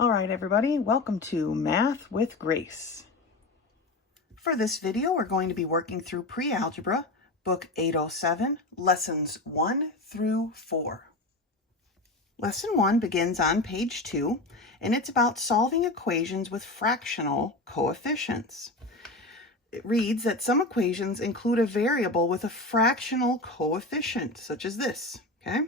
All right, everybody, welcome to Math with Grace. For this video, we're going to be working through Pre-Algebra, Book 807, Lessons 1 through 4. Lesson 1 begins on page 2, and it's about solving equations with fractional coefficients. It reads that some equations include a variable with a fractional coefficient, such as this, okay?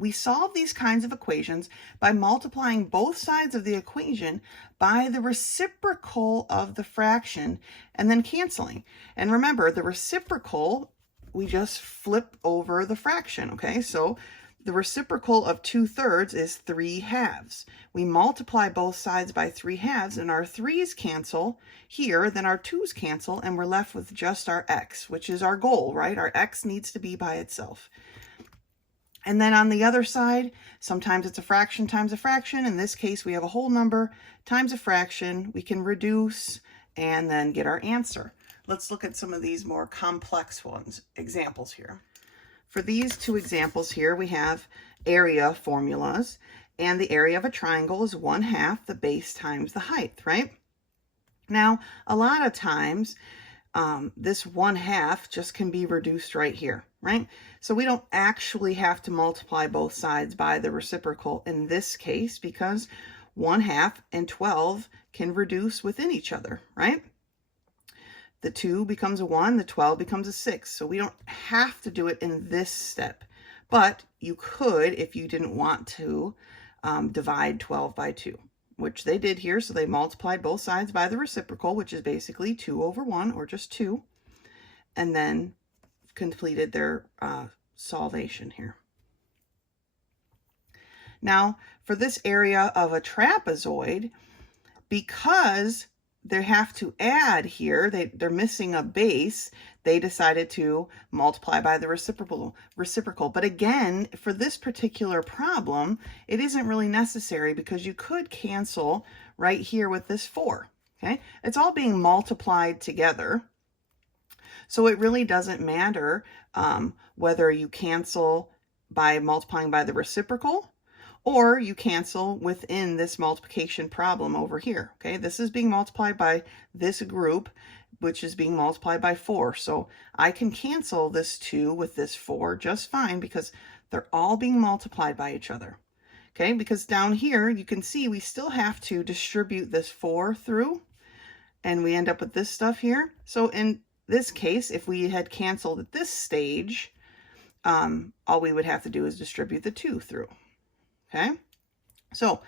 We solve these kinds of equations by multiplying both sides of the equation by the reciprocal of the fraction and then canceling. And remember, the reciprocal, we just flip over the fraction, okay? So the reciprocal of 2/3 is 3/2. We multiply both sides by 3/2 and our 3's cancel here, then our 2's cancel, and we're left with just our x, which is our goal, right? Our x needs to be by itself. And then on the other side, sometimes it's a fraction times a fraction. In this case, we have a whole number times a fraction. We can reduce and then get our answer. Let's look at some of these more complex examples here. For these two examples here, we have area formulas, and the area of a triangle is 1/2 the base times the height, right? Now, a lot of times, this 1/2 just can be reduced right here, right? So we don't actually have to multiply both sides by the reciprocal in this case because 1/2 and 12 can reduce within each other, right? The 2 becomes a 1, the 12 becomes a 6. So we don't have to do it in this step, but you could if you didn't want to divide 12 by 2. Which they did here, so they multiplied both sides by the reciprocal, which is basically 2/1, or just 2, and then completed their solvation here. Now, for this area of a trapezoid, because they have to add here, they're missing a base, they decided to multiply by the reciprocal. But again, for this particular problem, it isn't really necessary because you could cancel right here with this 4, okay? It's all being multiplied together. So it really doesn't matter whether you cancel by multiplying by the reciprocal or you cancel within this multiplication problem over here, okay? This is being multiplied by this group, which is being multiplied by 4. So I can cancel this 2 with this 4 just fine because they're all being multiplied by each other, okay? Because down here, you can see we still have to distribute this 4 through, and we end up with this stuff here. So in this case, if we had canceled at this stage, all we would have to do is distribute the 2 through. Okay, so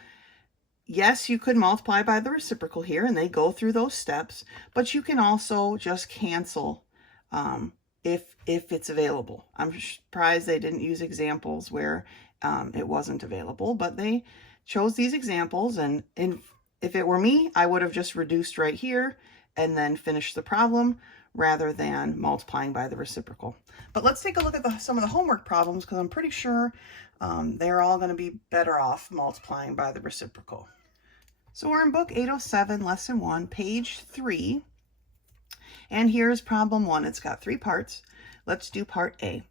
yes, you could multiply by the reciprocal here, and they go through those steps, but you can also just cancel if it's available. I'm surprised they didn't use examples where it wasn't available, but they chose these examples, and if it were me, I would have just reduced right here and then finished the problem rather than multiplying by the reciprocal. But let's take a look at some of the homework problems because I'm pretty sure they're all going to be better off multiplying by the reciprocal. So we're in book 807, lesson 1, page 3. And here's problem 1. It's got 3 parts. Let's do part A.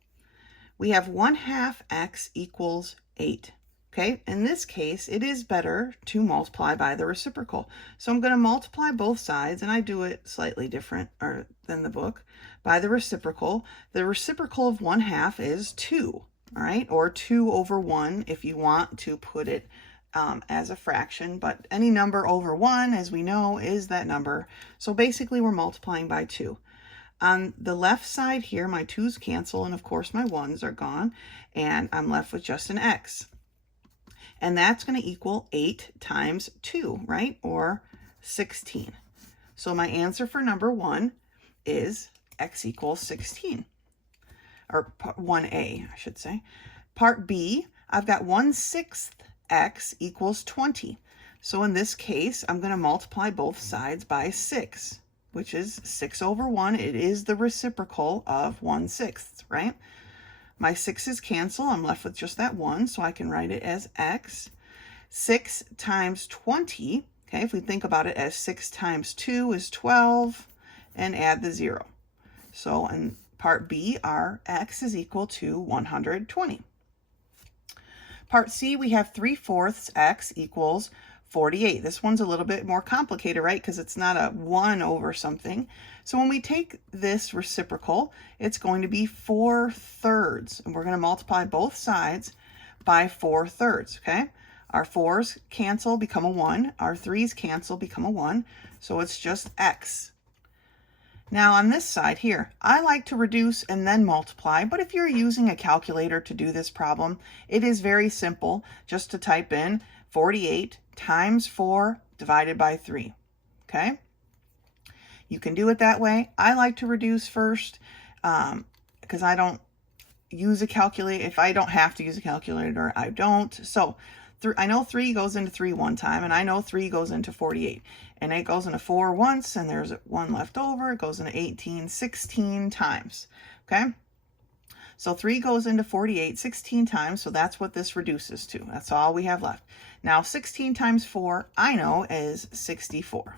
We have 1/2 x equals 8. Okay, in this case, it is better to multiply by the reciprocal. So I'm going to multiply both sides, and I do it slightly different than the book, by the reciprocal. The reciprocal of 1/2 is 2, all right, or 2/1 if you want to put it as a fraction, but any number over 1, as we know, is that number. So basically, we're multiplying by 2. On the left side here, my 2's cancel, and of course, my 1's are gone, and I'm left with just an x. And that's going to equal 8 times 2, right? Or 16. So my answer for number 1 is x equals 16. Or 1a, I should say. Part B, I've got 1/6 x equals 20. So in this case, I'm going to multiply both sides by 6, which is 6/1. It is the reciprocal of 1/6, right? My 6's cancel. I'm left with just that 1, so I can write it as x. 6 times 20, okay, if we think about it as 6 times 2 is 12, and add the 0. So in part B, our x is equal to 120. Part C, we have 3/4 x equals 48. This one's a little bit more complicated, right? Because it's not a 1 over something. So when we take this reciprocal, it's going to be 4/3. And we're going to multiply both sides by 4/3, okay? Our 4's cancel, become a 1. Our 3's cancel, become a 1. So it's just x. Now on this side here, I like to reduce and then multiply, but if you're using a calculator to do this problem, it is very simple just to type in 48 times 4 divided by 3, okay? You can do it that way. I like to reduce first because I don't use a calculator. If I don't have to use a calculator, I don't. So I know 3 goes into 3 one time, and I know 3 goes into 48. And it goes into 4 once, and there's 1 left over. It goes into 18, 16 times, okay? So 3 goes into 48 16 times, so that's what this reduces to. That's all we have left. Now 16 times 4, I know, is 64.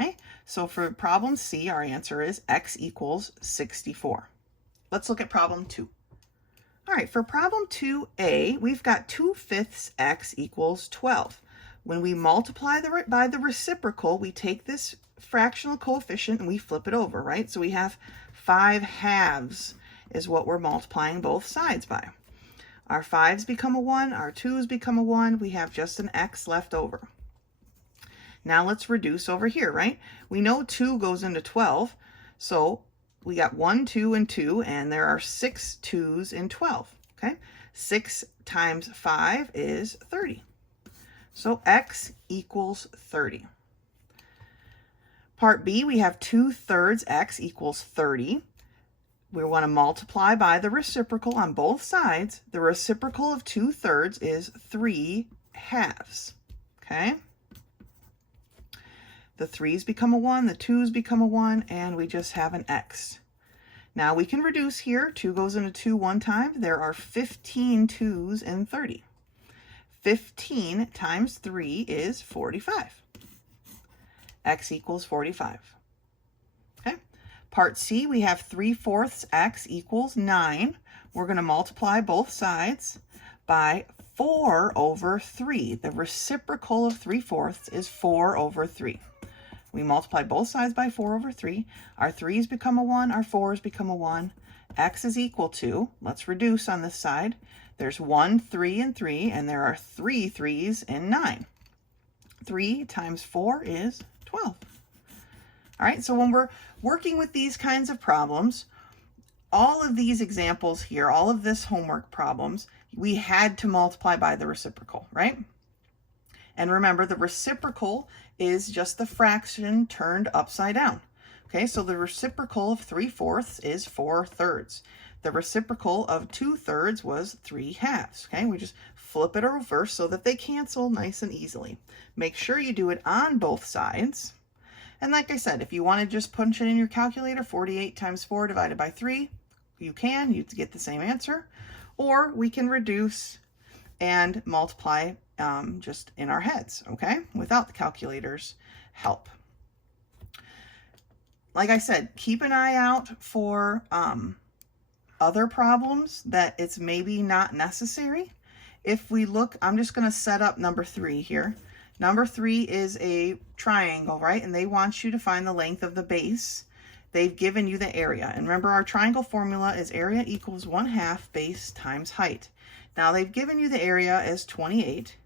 Okay? So for problem C, our answer is x equals 64. Let's look at problem 2. All right, for problem 2a, we've got 2/5 x equals 12. When we multiply by the reciprocal, we take this fractional coefficient and we flip it over, right? So we have 5/2 is what we're multiplying both sides by. Our 5's become a 1, our 2's become a 1, we have just an x left over. Now let's reduce over here, right? We know 2 goes into 12, so we got 1, 2, and 2, and there are 6 2's in 12, okay? 6 times 5 is 30. So x equals 30. Part B, we have 2/3 x equals 30. We want to multiply by the reciprocal on both sides. The reciprocal of 2/3 is 3/2, okay? The 3's become a 1, the 2's become a 1, and we just have an x. Now we can reduce here. 2 goes into 2 one time. There are 15 2's in 30. 15 times 3 is 45. X equals 45. Okay. Part C, we have 3/4 x equals 9. We're going to multiply both sides by 4 over 3. The reciprocal of 3/4 is 4 over 3. We multiply both sides by 4 over 3. Our 3's become a 1, our 4's become a 1. X is equal to, let's reduce on this side. There's 1, 3, and 3, and there are 3 3's in 9. 3 times 4 is 12. All right, so when we're working with these kinds of problems, all of these examples here, all of this homework problems, we had to multiply by the reciprocal, right? And remember, the reciprocal is just the fraction turned upside down. Okay, so the reciprocal of 3/4 is 4/3. The reciprocal of 2/3 was 3/2. Okay, we just flip it over so that they cancel nice and easily. Make sure you do it on both sides. And like I said, if you want to just punch it in your calculator, 48 times 4 divided by 3, you can. You get the same answer. Or we can reduce and multiply just in our heads, okay, without the calculator's help. Like I said, keep an eye out for other problems that it's maybe not necessary. If we look, I'm just going to set up number 3 here. Number 3 is a triangle, right? And they want you to find the length of the base. They've given you the area. And remember, our triangle formula is area equals 1/2 base times height. Now, they've given you the area as 28,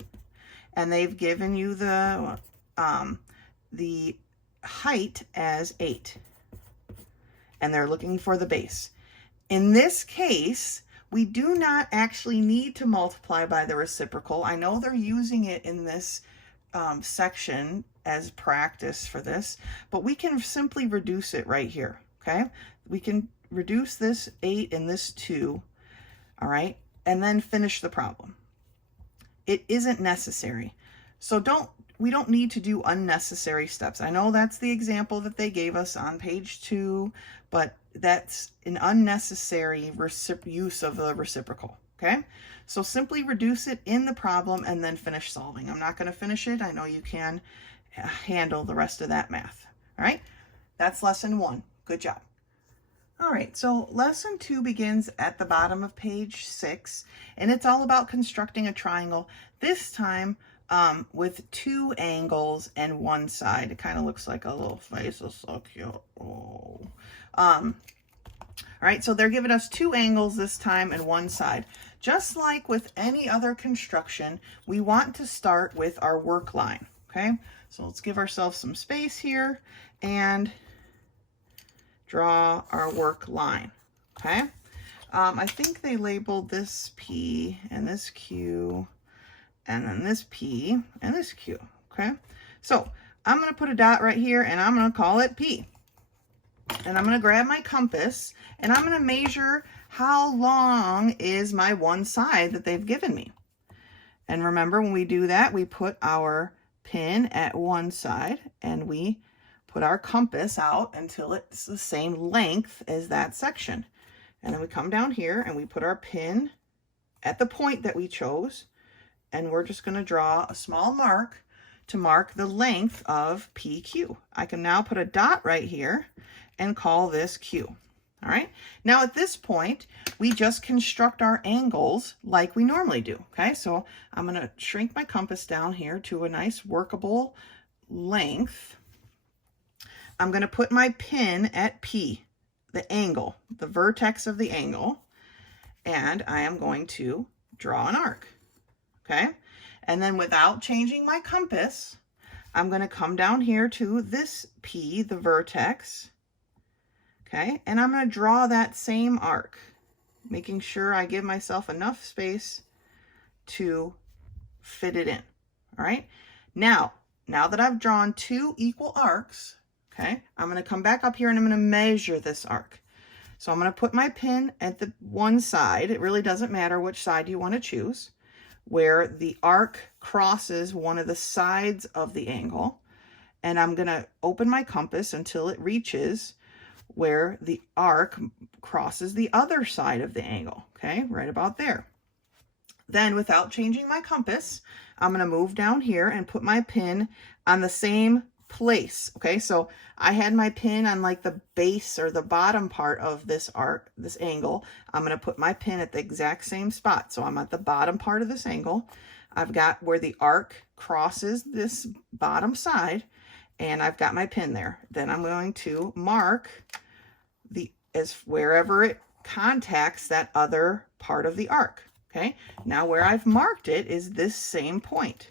and they've given you the height as 8. And they're looking for the base. In this case, we do not actually need to multiply by the reciprocal. I know they're using it in this section as practice for this, but we can simply reduce it right here, okay? We can reduce this 8 and this 2, all right, and then finish the problem. It isn't necessary. So we don't need to do unnecessary steps. I know that's the example that they gave us on page 2, but that's an unnecessary use of the reciprocal, okay? So simply reduce it in the problem and then finish solving. I'm not going to finish it. I know you can handle the rest of that math, all right? That's lesson 1. Good job. All right, so lesson 2 begins at the bottom of page 6, and it's all about constructing a triangle. This time, with 2 angles and 1 side. It kind of looks like a little face. It's so cute. Oh. All right, so they're giving us 2 angles this time and 1 side. Just like with any other construction, we want to start with our work line, okay? So let's give ourselves some space here and draw our work line, okay? I think they labeled this P and this Q and then this P and this Q, okay? So I'm gonna put a dot right here and I'm gonna call it P. And I'm gonna grab my compass and I'm gonna measure how long is my one side that they've given me. And remember, when we do that, we put our pin at one side and we put our compass out until it's the same length as that section. And then we come down here and we put our pin at the point that we chose, and we're just going to draw a small mark to mark the length of PQ. I can now put a dot right here and call this Q. All right. Now at this point, we just construct our angles like we normally do. Okay. So I'm going to shrink my compass down here to a nice workable length. I'm going to put my pin at P, the angle, the vertex of the angle, and I am going to draw an arc. Okay. And then without changing my compass, I'm going to come down here to this P, the vertex. Okay. And I'm going to draw that same arc, making sure I give myself enough space to fit it in. All right. Now that I've drawn 2 equal arcs, okay, I'm going to come back up here and I'm going to measure this arc. So I'm going to put my pin at the one side. It really doesn't matter which side you want to choose, where the arc crosses one of the sides of the angle. And I'm going to open my compass until it reaches where the arc crosses the other side of the angle. Okay, right about there. Then without changing my compass, I'm going to move down here and put my pin on the same place. Okay, so I had my pin on like the base or the bottom part of this arc, this angle. I'm going to put my pin at the exact same spot. So I'm at the bottom part of this angle. I've got where the arc crosses this bottom side, and I've got my pin there. Then I'm going to mark as wherever it contacts that other part of the arc. Okay, now where I've marked it is this same point.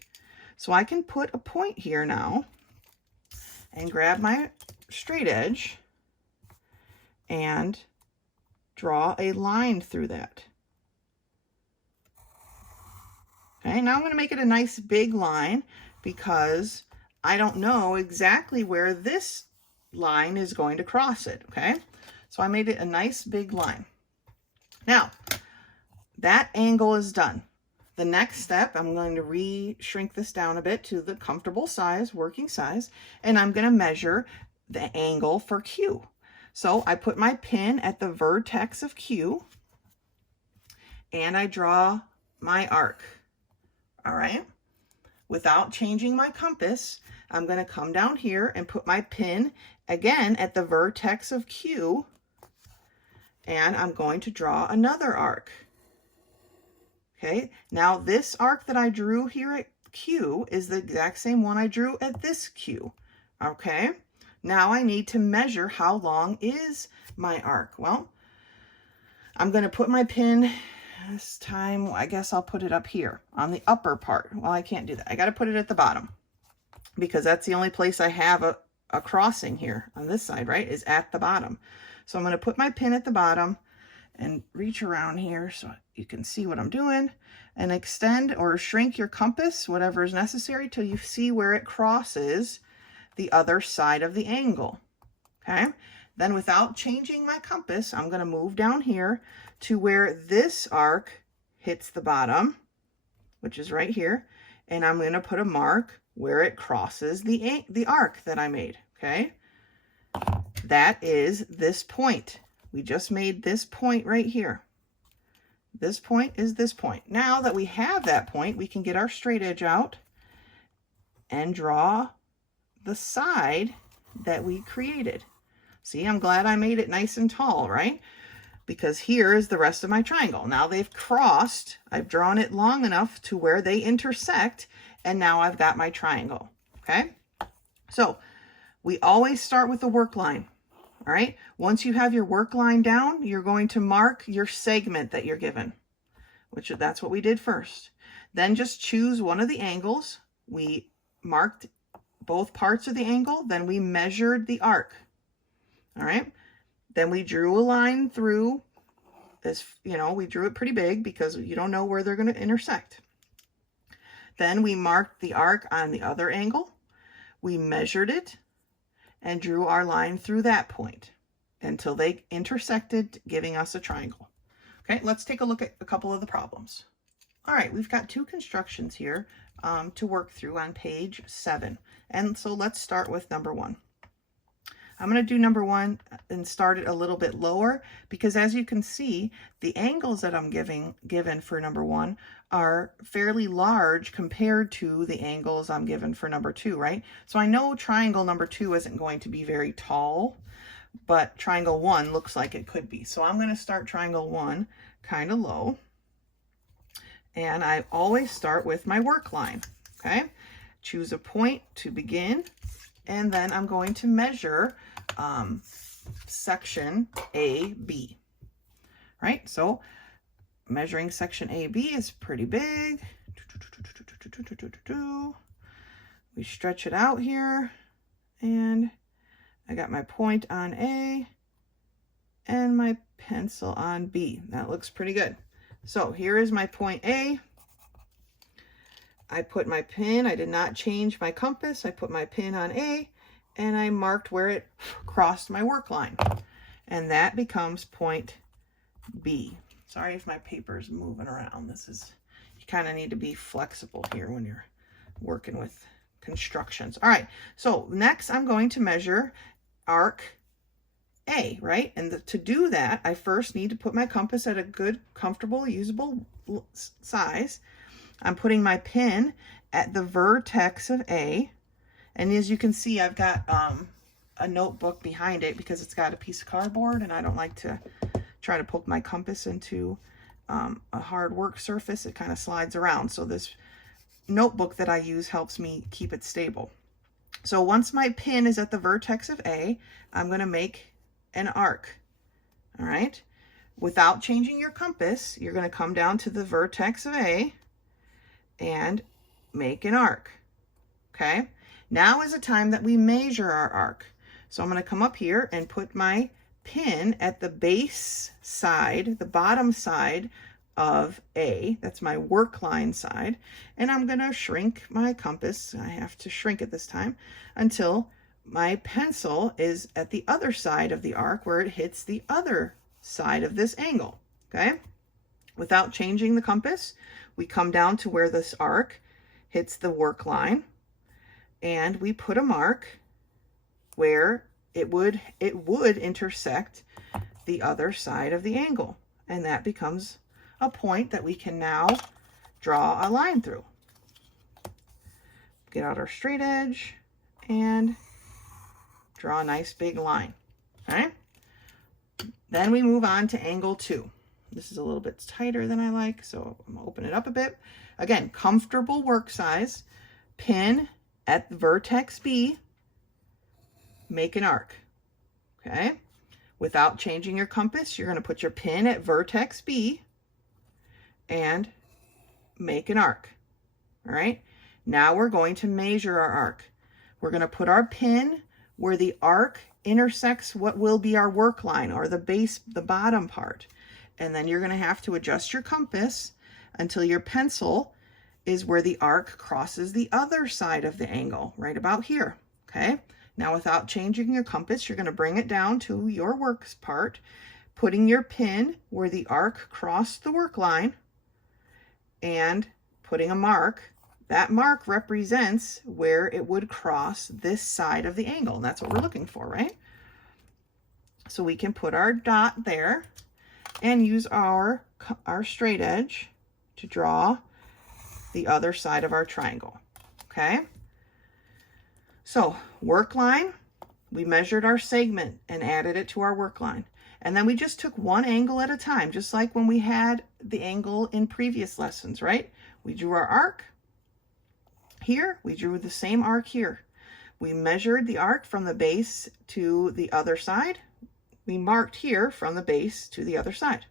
So I can put a point here now and grab my straight edge and draw a line through that. Okay, now I'm going to make it a nice big line because I don't know exactly where this line is going to cross it. Okay, so I made it a nice big line. Now, that angle is done. The next step, I'm going to shrink this down a bit to the comfortable size, working size, and I'm going to measure the angle for Q. So I put my pin at the vertex of Q and I draw my arc. All right. Without changing my compass, I'm going to come down here and put my pin again at the vertex of Q, and I'm going to draw another arc. Okay, now this arc that I drew here at Q is the exact same one I drew at this Q. Okay, now I need to measure how long is my arc. Well, I'm going to put my pin this time. I guess I'll put it up here on the upper part. Well, I can't do that. I got to put it at the bottom because that's the only place I have a crossing here on this side, right, is at the bottom. So I'm going to put my pin at the bottom and reach around here so you can see what I'm doing, and extend or shrink your compass, whatever is necessary, till you see where it crosses the other side of the angle. Okay, then without changing my compass, I'm going to move down here to where this arc hits the bottom, which is right here, and I'm going to put a mark where it crosses the arc that I made. Okay, that is this point. We just made this point right here. This point is this point. Now that we have that point, we can get our straight edge out and draw the side that we created. See, I'm glad I made it nice and tall, right? Because here is the rest of my triangle. Now they've crossed. I've drawn it long enough to where they intersect, and now I've got my triangle, okay? So we always start with the work line, all right? Once you have your work line down, you're going to mark your segment that you're given, which that's what we did first. Then just choose one of the angles. We marked both parts of the angle, then we measured the arc, all right? Then we drew a line through this, you know, we drew it pretty big because you don't know where they're going to intersect. Then we marked the arc on the other angle. We measured it and drew our line through that point until they intersected, giving us a triangle. Okay, let's take a look at a couple of the problems. All right, we've got two constructions here to work through on page 7. And so let's start with number 1. I'm going to do number 1 and start it a little bit lower because, as you can see, the angles that I'm given for number 1 are fairly large compared to the angles I'm given for number 2, right? So I know triangle number 2 isn't going to be very tall, but triangle 1 looks like it could be. So I'm going to start triangle 1 kind of low. And I always start with my work line, okay? Choose a point to begin, and then I'm going to measure section AB, right? So measuring section AB is pretty big. We stretch it out here, and I got my point on A and my pencil on B. That looks pretty good. So here is my point A. I put my pin, I did not change my compass. I put my pin on A and I marked where it crossed my work line. And that becomes point B. Sorry if my paper is moving around. You kind of need to be flexible here when you're working with constructions. All right, so next I'm going to measure arc A, right? And to do that, I first need to put my compass at a good, comfortable, usable size. I'm putting my pin at the vertex of A. And as you can see, I've got a notebook behind it because it's got a piece of cardboard, and I don't like to try to poke my compass into a hard work surface. It kind of slides around. So this notebook that I use helps me keep it stable. So once my pin is at the vertex of A, I'm going to make an arc. All right, without changing your compass, you're going to come down to the vertex of A and make an arc. Okay, now is the time that we measure our arc. So I'm going to come up here and put my pin at the base side, the bottom side of A. That's my work line side, and I'm going to shrink my compass. I have to shrink it this time until my pencil is at the other side of the arc where it hits the other side of this angle, okay? Without changing the compass, we come down to where this arc hits the work line, and we put a mark where it would intersect the other side of the angle, and that becomes a point that we can now draw a line through. Get out our straight edge and draw a nice big line. All right, then we move on to angle 2. This is a little bit tighter than I like, so I'm gonna open it up a bit. Again, comfortable work size, pin at the vertex B, make an arc. Okay, without changing your compass, you're going to put your pin at vertex B and make an arc. All right, now we're going to measure our arc. We're going to put our pin where the arc intersects what will be our work line, or the base, the bottom part. And then you're going to have to adjust your compass until your pencil is where the arc crosses the other side of the angle, right about here. Okay, now without changing your compass, you're going to bring it down to your work part, putting your pin where the arc crossed the work line and putting a mark. That mark represents where it would cross this side of the angle, and that's what we're looking for, right? So we can put our dot there and use our straight edge to draw the other side of our triangle. Okay, so work line, we measured our segment and added it to our work line, and then we just took one angle at a time, just like when we had the angle in previous lessons, right? We drew our arc, Here, we drew the same arc here. We measured the arc from the base to the other side. We marked here from the base to the other side.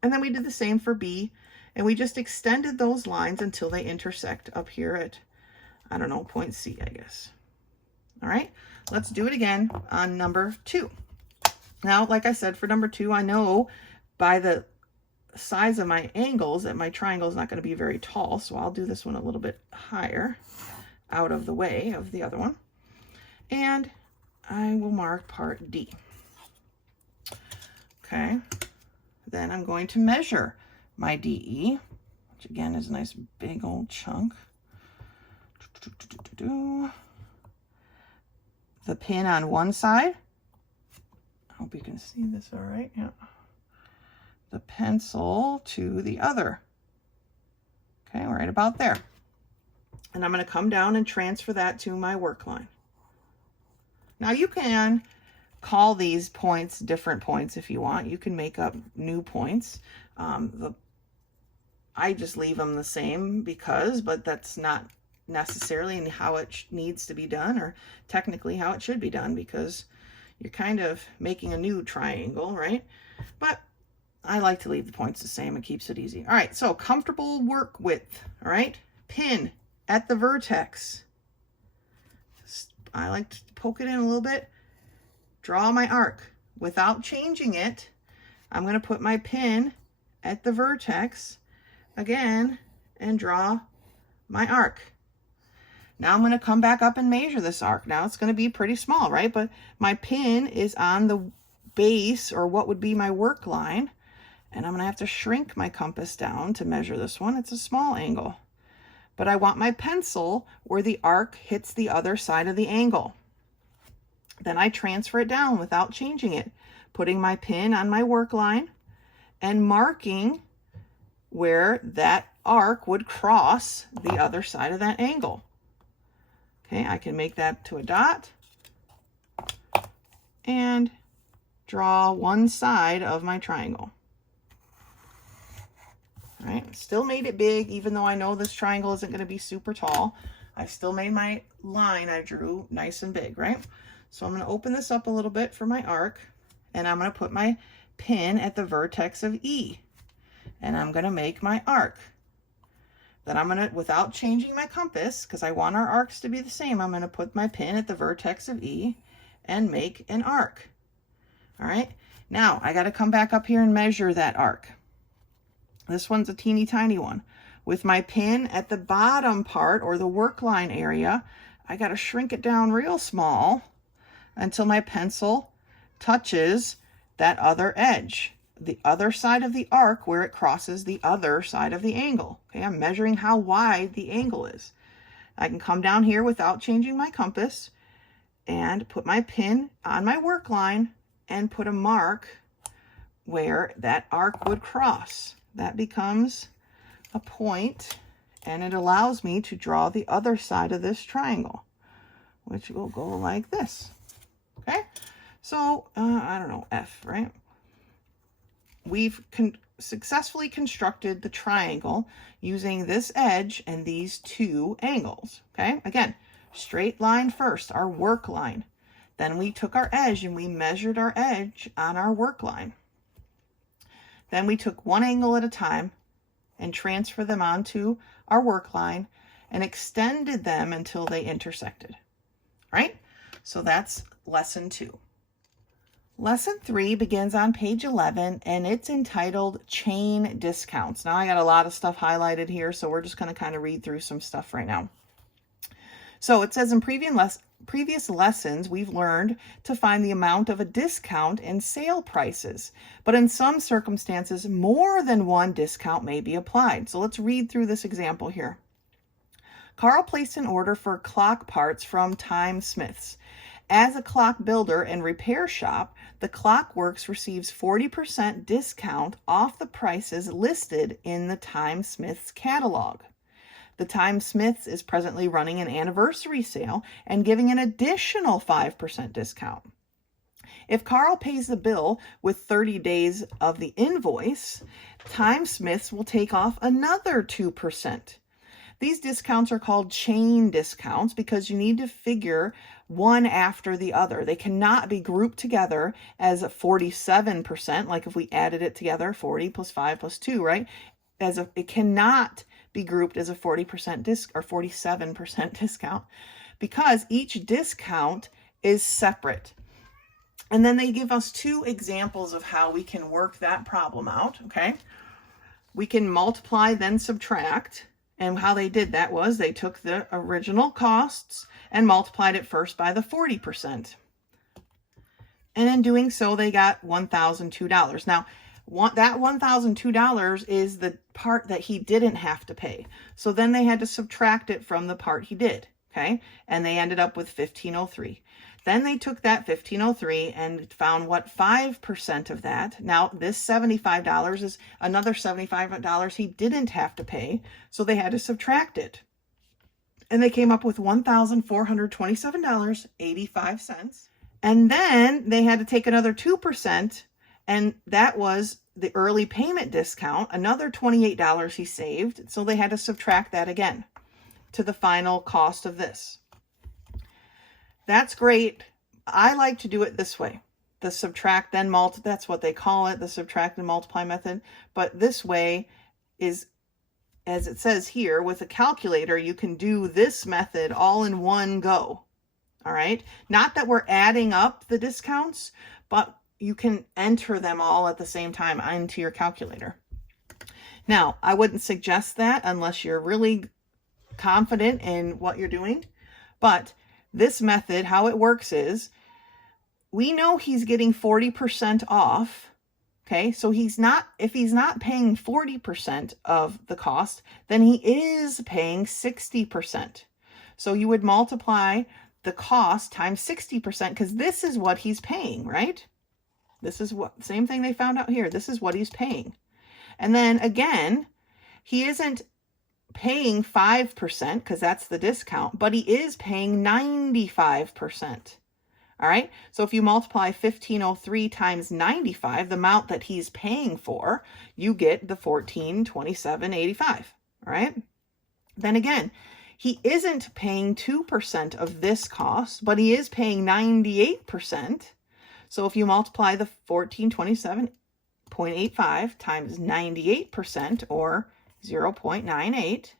And then we did the same for B, and we just extended those lines until they intersect up here at, I don't know, point C, I guess. All right, let's do it again on number 2. Now, like I said, for number 2, I know by the size of my angles that my triangle is not going to be very tall, so I'll do this one a little bit higher, out of the way of the other one. And I will mark part D. Okay, then I'm going to measure my DE, which again is a nice big old chunk. The pin on one side. I hope you can see this all right. Yeah. The pencil to the other. Okay, right about there. And I'm going to come down and transfer that to my work line. Now you can call these points different points if you want. You can make up new points. I just leave them the same but that's not necessarily how it needs to be done, or technically how it should be done, because you're kind of making a new triangle, right? But I like to leave the points the same. It keeps it easy. All right, so comfortable work width, all right? Pin at the vertex. I like to poke it in a little bit. Draw my arc. Without changing it, I'm going to put my pin at the vertex again and draw my arc. Now I'm going to come back up and measure this arc. Now it's going to be pretty small, right? But my pin is on the base, or what would be my work line, and I'm going to have to shrink my compass down to measure this one. It's a small angle, but I want my pencil where the arc hits the other side of the angle. Then I transfer it down without changing it, putting my pin on my work line and marking where that arc would cross the other side of that angle. Okay, I can make that to a dot and draw one side of my triangle. All right, still made it big, even though I know this triangle isn't going to be super tall. I still made my line I drew nice and big, right? So I'm going to open this up a little bit for my arc, and I'm going to put my pin at the vertex of E, and I'm going to make my arc. Then I'm going to, without changing my compass, because I want our arcs to be the same, I'm going to put my pin at the vertex of E and make an arc. All right, now I got to come back up here and measure that arc. This one's a teeny tiny one. With my pin at the bottom part, or the work line area, I got to shrink it down real small until my pencil touches that other edge, the other side of the arc where it crosses the other side of the angle. Okay, I'm measuring how wide the angle is. I can come down here without changing my compass and put my pin on my work line and put a mark where that arc would cross. That becomes a point, and it allows me to draw the other side of this triangle, which will go like this. Okay, so I don't know, F, right? We've successfully constructed the triangle using this edge and these two angles. Okay, again, straight line first, our work line. Then we took our edge and we measured our edge on our work line. Then we took one angle at a time and transferred them onto our work line and extended them until they intersected. Right? So that's lesson 2. Lesson 3 begins on page 11, and it's entitled Chain Discounts. Now I got a lot of stuff highlighted here, so we're just going to kind of read through some stuff right now. So it says in previous lessons, we've learned to find the amount of a discount in sale prices, but in some circumstances, more than one discount may be applied. So let's read through this example here. Carl placed an order for clock parts from Time Smiths. As a clock builder and repair shop, the Clockworks receives 40% discount off the prices listed in the Time Smiths catalog. The Time Smiths is presently running an anniversary sale and giving an additional 5% discount. If Carl pays the bill with 30 days of the invoice, Time Smiths will take off another 2%. These discounts are called chain discounts because you need to figure one after the other. They cannot be grouped together as a 47%, like if we added it together, 40 plus 5 plus 2, right? It cannot be grouped as a 40% or 47% discount because each discount is separate. And then they give us two examples of how we can work that problem out, okay? We can multiply, then subtract. And how they did that was they took the original costs and multiplied it first by the 40%. And in doing so, they got $1,002. Now, that $1,002 is the part that he didn't have to pay. So then they had to subtract it from the part he did, okay? And they ended up with $1,503. Then they took that $1,503 and found what 5% of that. Now this $75 is another $75 he didn't have to pay. So they had to subtract it. And they came up with $1,427.85. And then they had to take another 2%. And that was the early payment discount, another $28 he saved. So they had to subtract that again to the final cost of this. That's great. I like to do it this way. The subtract then multiply, that's what they call it, the subtract and multiply method. But this way is, as it says here, with a calculator, you can do this method all in one go. All right. Not that we're adding up the discounts, but you can enter them all at the same time into your calculator. Now, I wouldn't suggest that unless you're really confident in what you're doing. But this method, how it works is, we know he's getting 40% off. Okay, so if he's not paying 40% of the cost, then he is paying 60%. So you would multiply the cost times 60% because this is what he's paying, right? This is what, same thing they found out here. This is what he's paying. And then again, he isn't paying 5% because that's the discount, but he is paying 95%. All right. So if you multiply 1,503 times 95, the amount that he's paying for, you get the 1,427.85. All right. Then again, he isn't paying 2% of this cost, but he is paying 98%. So if you multiply the 1,427.85 times 98% or 0.98,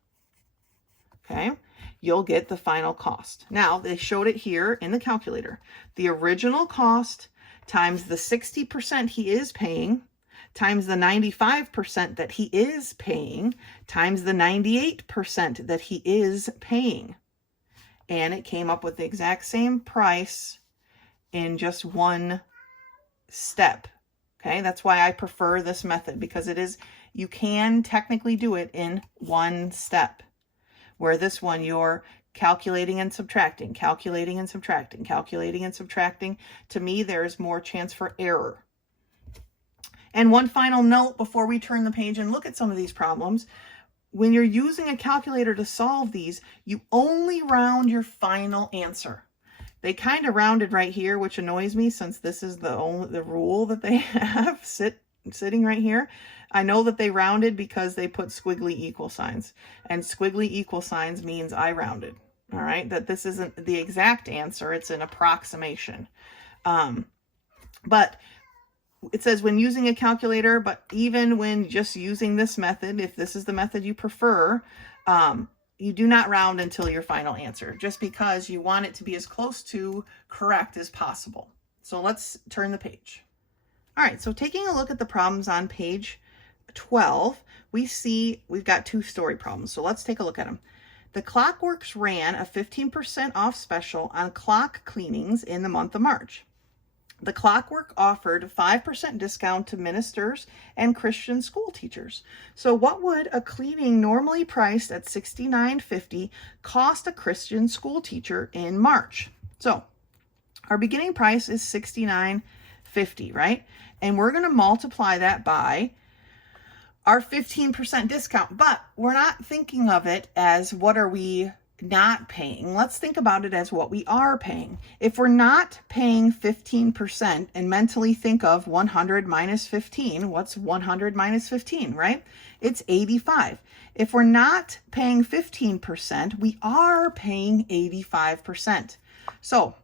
okay, you'll get the final cost. Now, they showed it here in the calculator. The original cost times the 60% he is paying times the 95% that he is paying times the 98% that he is paying. And it came up with the exact same price in just one step. Okay, that's why I prefer this method, because you can technically do it in one step, where this one you're calculating and subtracting, calculating and subtracting, calculating and subtracting. To me, there's more chance for error. And one final note before we turn the page and look at some of these problems. When you're using a calculator to solve these, you only round your final answer. They kind of rounded right here, which annoys me since this is the rule that they have sitting right here. I know that they rounded because they put squiggly equal signs, and squiggly equal signs means I rounded. All right, that this isn't the exact answer, it's an approximation. But it says when using a calculator, but even when just using this method, if this is the method you prefer, you do not round until your final answer, just because you want it to be as close to correct as possible. So let's turn the page. All right, so taking a look at the problems on page 12, we see we've got two story problems. So let's take a look at them. The Clockworks ran a 15% off special on clock cleanings in the month of March. The Clockwork offered a 5% discount to ministers and Christian school teachers. So what would a cleaning normally priced at $69.50 cost a Christian school teacher in March? So our beginning price is $69.50, right? And we're going to multiply that by our 15% discount, but we're not thinking of it as what are we not paying, let's think about it as what we are paying. If we're not paying 15% and mentally think of 100 minus 15, what's 100 minus 15, right? It's 85. If we're not paying 15%, we are paying 85%. So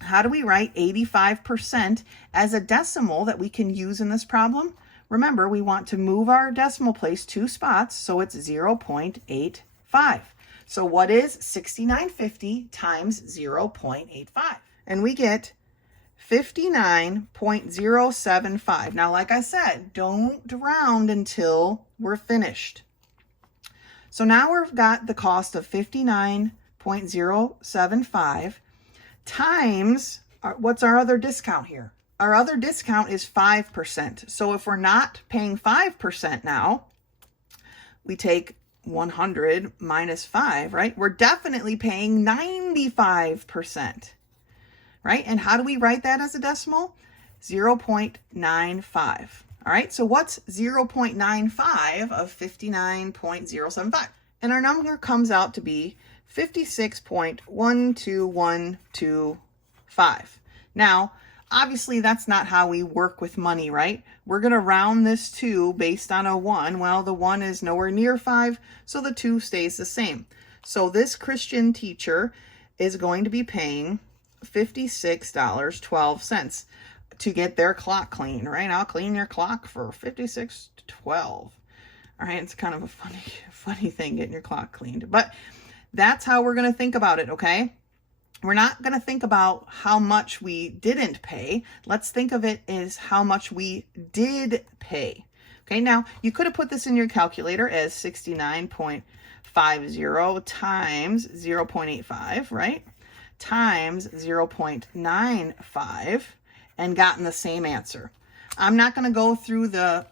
how do we write 85% as a decimal that we can use in this problem? Remember, we want to move our decimal place 2 spots, so it's 0.85. So what is 6950 times 0.85? And we get 59.075. Now, like I said, don't round until we're finished. So now we've got the cost of 59.075 times, what's our other discount here? Our other discount is 5%. So if we're not paying 5% now, we take 100 minus 5, right? We're definitely paying 95%, right? And how do we write that as a decimal? 0.95. All right, so what's 0.95 of 59.075? And our number comes out to be 56.12125. Now, obviously, that's not how we work with money, right? We're going to round this 2 based on a 1. Well, the 1 is nowhere near 5, so the 2 stays the same. So this Christian teacher is going to be paying $56.12 to get their clock cleaned, right? I'll clean your clock for $56.12. All right, it's kind of a funny thing getting your clock cleaned, but that's how we're going to think about it, okay? We're not going to think about how much we didn't pay. Let's think of it as how much we did pay. Okay, now you could have put this in your calculator as 69.50 times 0.85, right? Times 0.95 and gotten the same answer. I'm not going to go through the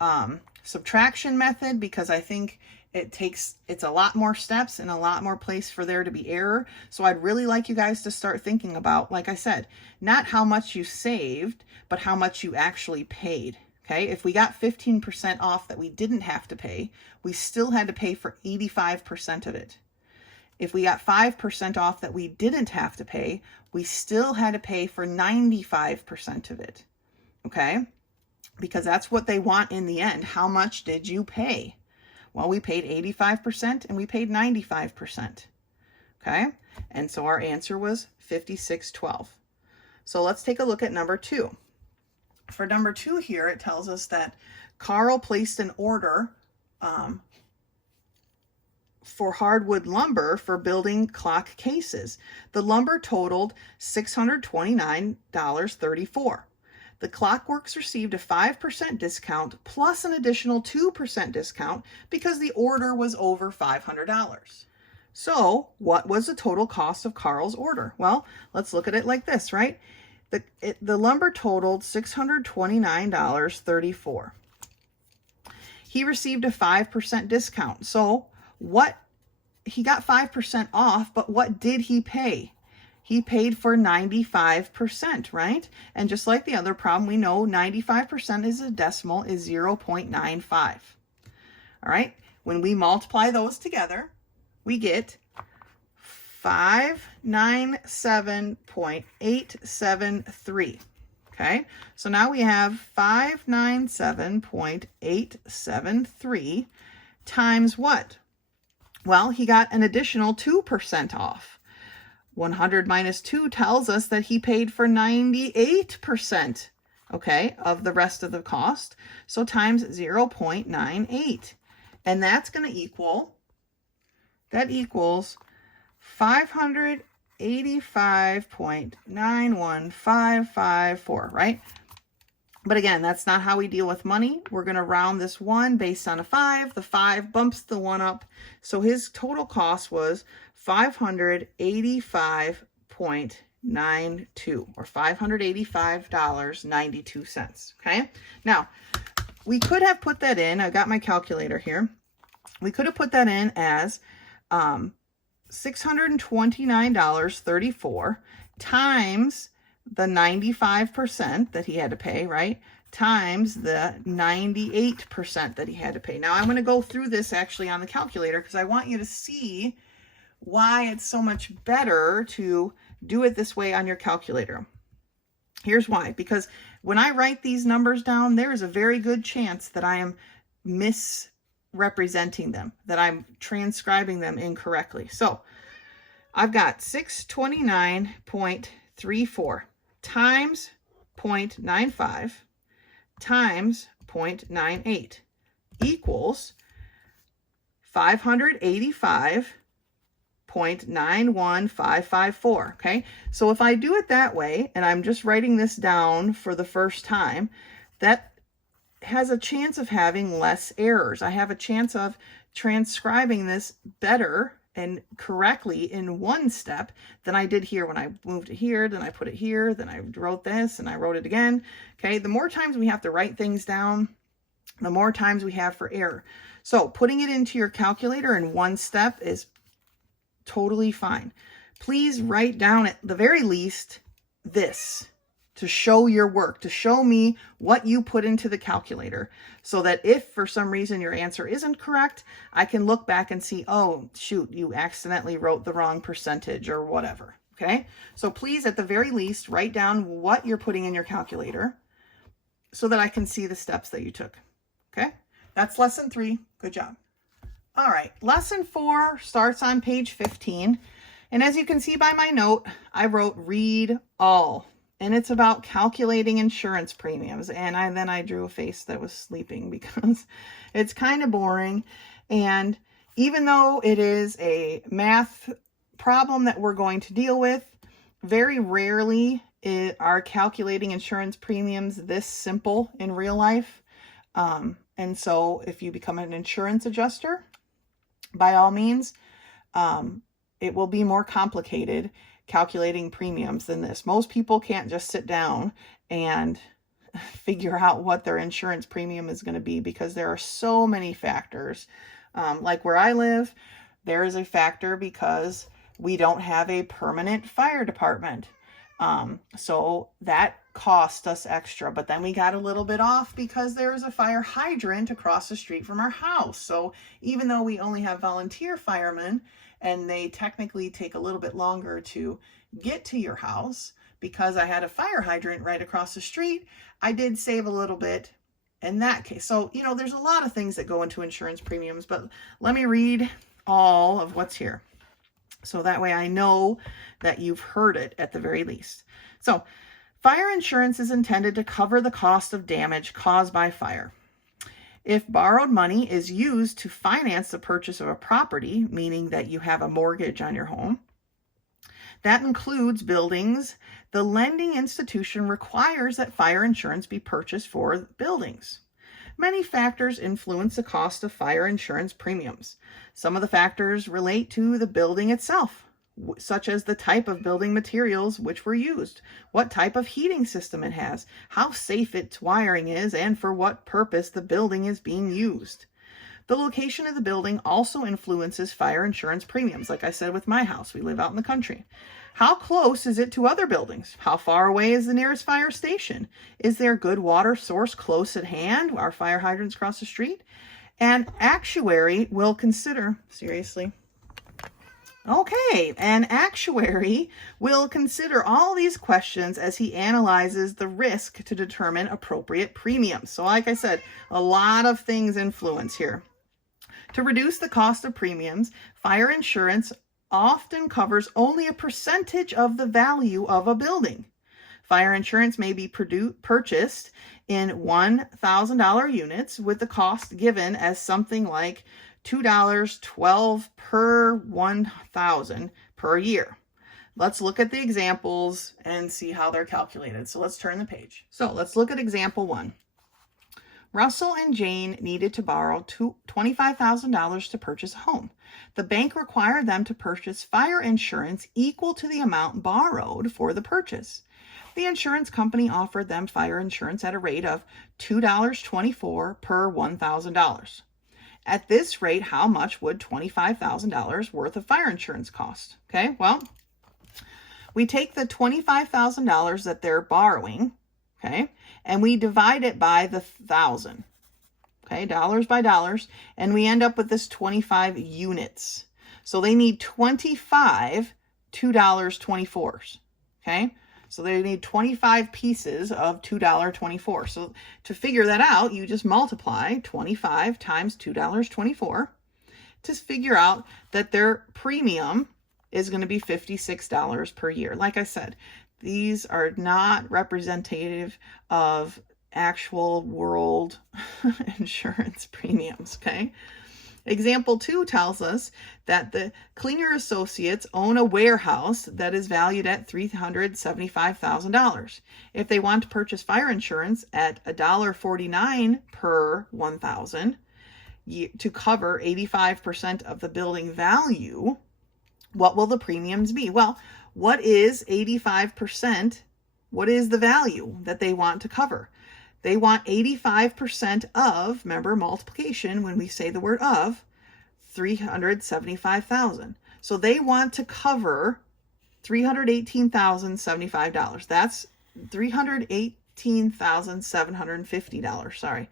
subtraction method because I think it's a lot more steps and a lot more place for there to be error. So I'd really like you guys to start thinking about, like I said, not how much you saved, but how much you actually paid. Okay, if we got 15% off that we didn't have to pay, we still had to pay for 85% of it. If we got 5% off that we didn't have to pay, we still had to pay for 95% of it. Okay, because that's what they want in the end. How much did you pay? Well, we paid 85% and we paid 95%. Okay, and so our answer was 56.12. So let's take a look at number 2. For number 2 here, it tells us that Carl placed an order for hardwood lumber for building clock cases. The lumber totaled $629.34. The Clockworks received a 5% discount plus an additional 2% discount because the order was over $500. So what was the total cost of Carl's order? Well, let's look at it like this, right? The lumber totaled $629.34. He received a 5% discount. So he got 5% off, but what did he pay? He paid for 95%, right? And just like the other problem, we know 95% is a decimal, is 0.95. All right, when we multiply those together, we get 597.873. Okay, so now we have 597.873 times what? Well, he got an additional 2% off. 100 minus 2 tells us that he paid for 98%, okay, of the rest of the cost. So times 0.98. And that's going to equals 585.91554, right? But again, that's not how we deal with money. We're going to round this 1 based on a 5. The 5 bumps the 1 up. So his total cost was $585.92 or $585.92. Okay. Now, we could have put that in. I got my calculator here. We could have put that in as $629.34 times the 95% that he had to pay, right? Times the 98% that he had to pay. Now I'm going to go through this actually on the calculator because I want you to see why it's so much better to do it this way on your calculator. Here's why. Because when I write these numbers down, there is a very good chance that I am misrepresenting them, that I'm transcribing them incorrectly. So I've got 629.34 times 0.95 times 0.98 equals 585.91554. Okay, so if I do it that way, and I'm just writing this down for the first time, that has a chance of having less errors. I have a chance of transcribing this better and correctly in one step than I did here when I moved it here, then I put it here, then I wrote this and I wrote it again. Okay, the more times we have to write things down, the more times we have for error. So putting it into your calculator in one step is totally fine. Please write down at the very least this to show your work, to show me what you put into the calculator, so that if for some reason your answer isn't correct, I can look back and see, oh, shoot, you accidentally wrote the wrong percentage or whatever. Okay, so please, at the very least, write down what you're putting in your calculator so that I can see the steps that you took. Okay, that's lesson 3. Good job. All right, lesson 4 starts on page 15. And as you can see by my note, I wrote read all. And it's about calculating insurance premiums. And then I drew a face that was sleeping because it's kind of boring. And even though it is a math problem that we're going to deal with, very rarely are calculating insurance premiums this simple in real life. And so if you become an insurance adjuster, by all means, it will be more complicated calculating premiums than this. Most people can't just sit down and figure out what their insurance premium is going to be because there are so many factors. Like where I live, there is a factor because we don't have a permanent fire department. So that cost us extra, but then we got a little bit off because there's a fire hydrant across the street from our house. So even though we only have volunteer firemen and they technically take a little bit longer to get to your house, because I had a fire hydrant right across the street, I did save a little bit in that case. So, you know, there's a lot of things that go into insurance premiums, but let me read all of what's here, so that way I know that you've heard it at the very least. So, fire insurance is intended to cover the cost of damage caused by fire. If borrowed money is used to finance the purchase of a property, meaning that you have a mortgage on your home, that includes buildings, the lending institution requires that fire insurance be purchased for buildings. Many factors influence the cost of fire insurance premiums. Some of the factors relate to the building itself, such as the type of building materials which were used, what type of heating system it has, how safe its wiring is, and for what purpose the building is being used. The location of the building also influences fire insurance premiums. Like I said with my house, we live out in the country. How close is it to other buildings? How far away is the nearest fire station? Is there a good water source close at hand? Are fire hydrants across the street? An actuary will consider, seriously, okay, an actuary will consider all these questions as he analyzes the risk to determine appropriate premiums. So like I said, a lot of things influence here. To reduce the cost of premiums, fire insurance often covers only a percentage of the value of a building. Fire insurance may be purchased in $1,000 units with the cost given as something like $2.12 per 1,000 per year. Let's look at the examples and see how they're calculated. So let's turn the page. So let's look at example 1. Russell and Jane needed to borrow $25,000 to purchase a home. The bank required them to purchase fire insurance equal to the amount borrowed for the purchase. The insurance company offered them fire insurance at a rate of $2.24 per $1,000. At this rate, how much would $25,000 worth of fire insurance cost? Okay, well, we take the $25,000 that they're borrowing, okay, and we divide it by the 1,000, okay, dollars by dollars, and we end up with this 25 units. So they need 25 $2.24. Okay? So they need 25 pieces of $2.24. So to figure that out, you just multiply 25 times $2.24 to figure out that their premium is going to be $56 per year. Like I said, these are not representative of actual world insurance premiums, okay? Example 2 tells us that the Klinger Associates own a warehouse that is valued at $375,000. If they want to purchase fire insurance at $1.49 per 1,000 to cover 85% of the building value, what will the premiums be? Well, what is 85%? What is the value that they want to cover? They want 85% of, remember multiplication when we say the word of, 375,000. So they want to cover $318,075. That's $318,750, sorry.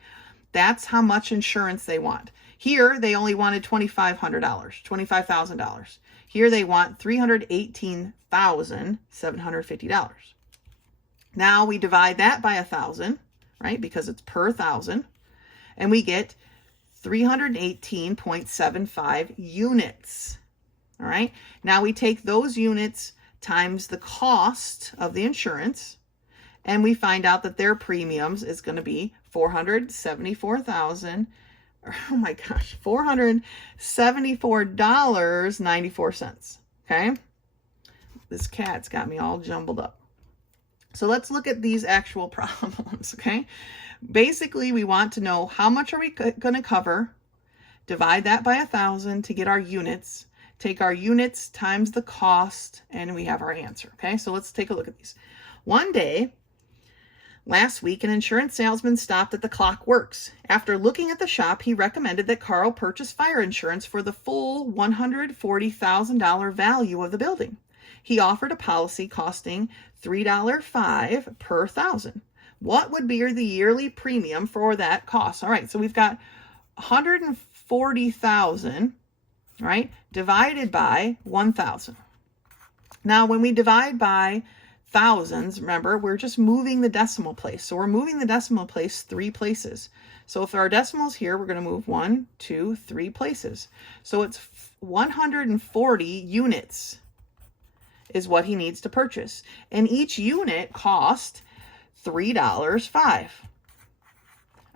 That's how much insurance they want. Here, they only wanted $25,000. Here, they want $318,750. Now, we divide that by 1,000, right? Because it's per 1,000. And we get 318.75 units. All right. Now, we take those units times the cost of the insurance, and we find out that their premiums is going to be $474.94. Okay. This cat's got me all jumbled up. So let's look at these actual problems, okay? Basically, we want to know how much are we going to cover, divide that by 1,000 to get our units, take our units times the cost, and we have our answer, okay? So let's take a look at these. One day, last week, an insurance salesman stopped at the Clock Works. After looking at the shop, he recommended that Carl purchase fire insurance for the full $140,000 value of the building. He offered a policy costing $3.05 per 1,000. What would be the yearly premium for that cost? All right, so we've got 140,000, right, divided by 1,000. Now, when we divide by thousands, remember, we're just moving the decimal place. So we're moving the decimal place 3 places. So if our decimal's here, we're going to move 1, 2, 3 places. So it's 140 units is what he needs to purchase. And each unit cost $3.05.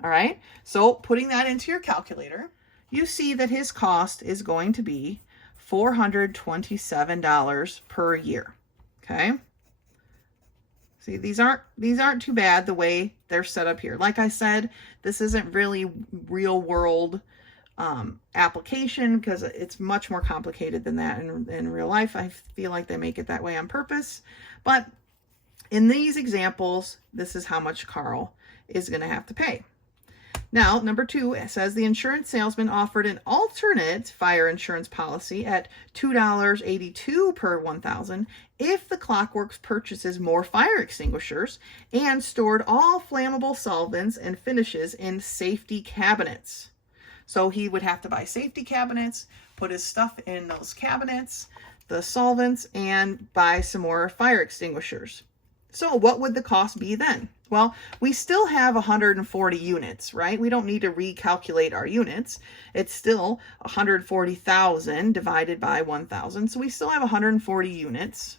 All right, so putting that into your calculator, you see that his cost is going to be $427 per year. Okay. See, these aren't too bad the way they're set up here. Like I said, this isn't really real world application because it's much more complicated than that in real life. I feel like they make it that way on purpose. But in these examples, this is how much Carl is going to have to pay. Now, number 2, it says the insurance salesman offered an alternate fire insurance policy at $2.82 per 1,000 if the Clockworks purchases more fire extinguishers and stored all flammable solvents and finishes in safety cabinets. So he would have to buy safety cabinets, put his stuff in those cabinets, the solvents, and buy some more fire extinguishers. So what would the cost be then? Well, we still have 140 units, right? We don't need to recalculate our units. It's still 140,000 divided by 1,000. So we still have 140 units,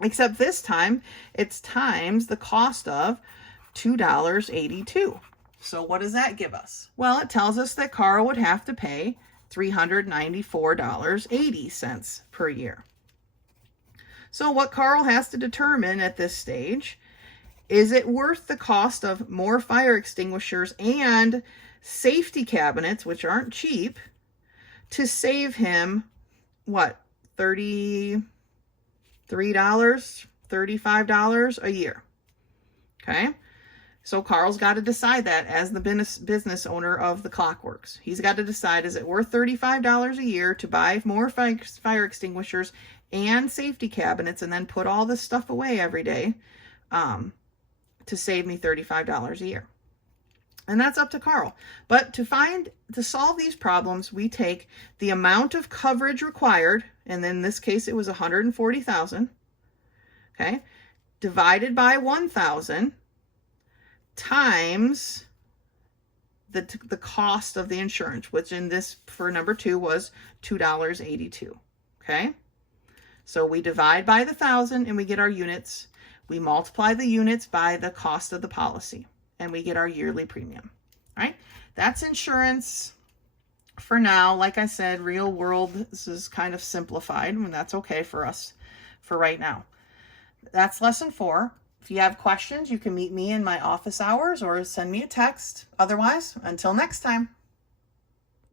except this time it's times the cost of $2.82. So what does that give us? Well, it tells us that Carl would have to pay $394.80 per year. So what Carl has to determine at this stage, is it worth the cost of more fire extinguishers and safety cabinets, which aren't cheap, to save him, what, $33, $35 a year? Okay. So Carl's got to decide that as the business owner of the Clockworks. He's got to decide, is it worth $35 a year to buy more fire extinguishers and safety cabinets and then put all this stuff away every day to save me $35 a year? And that's up to Carl. But to solve these problems, we take the amount of coverage required, and in this case it was 140,000, okay, divided by 1,000 times the cost of the insurance, which in this, for number 2, was $2.82, okay? So we divide by the 1,000 and we get our units. We multiply the units by the cost of the policy and we get our yearly premium. All right, that's insurance for now. Like I said, real world, this is kind of simplified, and that's okay for us for right now. That's lesson 4. If you have questions, you can meet me in my office hours or send me a text. Otherwise, until next time.